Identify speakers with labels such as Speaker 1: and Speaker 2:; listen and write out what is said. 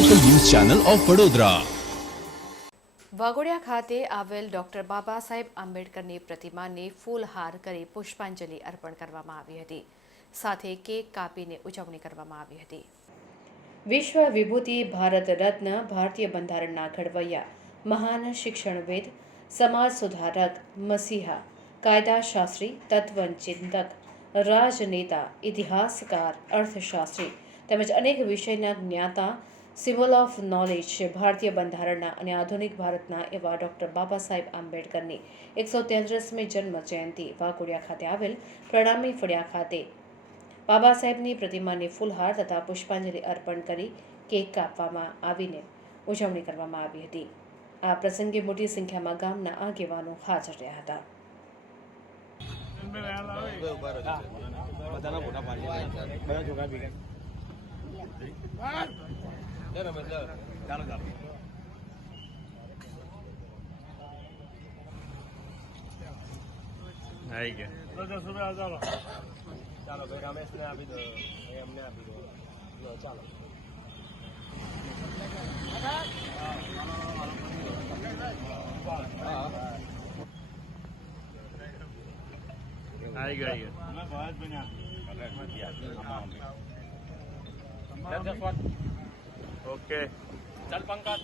Speaker 1: Channel of Vadodara.
Speaker 2: Waghodia ખાતે આવેલ doctor Baba Saheb આંબેડકરની પ્રતિમાને ફૂલહાર કરી પુષ્પાંજલિ અર્પણ કરવામાં આવી હતી. સાથે કેક કાપીને ઉજવણી કરવામાં આવી હતી. વિશ્વ વિભૂતિ ભારત રત્ન ભારતીય બંધારણના ઘડવૈયા મહાન શિક્ષણવેદ સમાજ સુધારક મસીહા કાયદાશાસ્ત્રી તત્વચિંતક રાજનેતા ઇતિહાસકાર અર્થશાસ્ત્રી તેમજ અનેક વિષયના જ્ઞાતા સિમ્બોલ ઓફ નોલેજ ભારતીય બંધારણના અને આધુનિક ભારતના એવા ડૉક્ટર બાબા સાહેબ આંબેડકરની એકસો તેત્રીસમી જન્મ જયંતિ વાઘોડિયા ખાતે આવેલ પ્રણામી ફળિયા ખાતે. બાબા સાહેબની પ્રતિમાને ફૂલહાર તથા પુષ્પાંજલિ અર્પણ કરી કેક કાપવામાં આવીને ઉજવણી કરવામાં આવી હતી. આ પ્રસંગે મોટી સંખ્યામાં ગામના આગેવાનો હાજર રહ્યા હતા.
Speaker 3: બધાના મોટા પાણી બધા જોગા ભેગા. આવી ગયા. દસ રૂપિયા ચાલો. ચાલો ભાઈ રમેશને આપી દો એમને અમને આપી દો. ચાલો. આવી ગયા Okey. Jal pangkat.